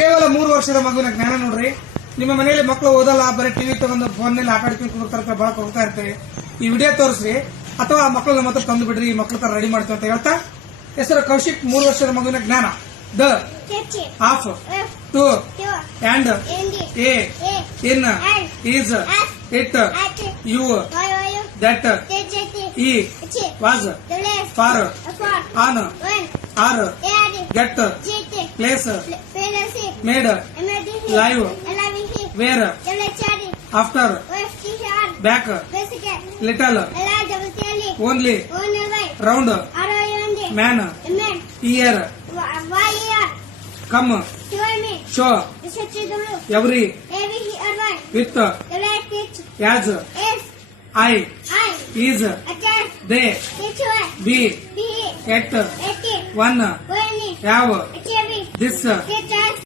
ಕೇವಲ 3 ವರ್ಷದ ಮಗುವಿನ ಜ್ಞಾನ ನೋಡ್ರಿ. ನಿಮ್ಮ ಮನೆಯಲ್ಲಿ ಮಕ್ಕಳು ಓದಲ್ಲ, ಬರೀ ಟಿವಿ ತಗೊಂಡು ಫೋನ್ ನಲ್ಲಿ ಆಟ ಆಡ್ಕೊಂಡು ಕೂರ್ತಾರೆ, ಬಳಕ ಹೋಗ್ತಾ ಇರ್ತೀವಿ. ಈ ವಿಡಿಯೋ ತೋರಿಸ್ರಿ ಅಥವಾ ಆ ಮಕ್ಕಳು ನಮ್ಮ ಹತ್ರ ತಂದು ಬಿಡ್ರಿ, ಈ ಮಕ್ಕಳ ತರ ರೆಡಿ ಮಾಡ್ತೀವಿ ಅಂತ ಹೇಳ್ತಾ ಹೆಸರು ಕೌಶಿಕ್. 3 ವರ್ಷದ ಮಗುವಿನ ಜ್ಞಾನ. The of to and a in is it you that he was for on are get place made live where after back little only round man year come show every with as I his they be at one ಯಾವ ದಿಸ್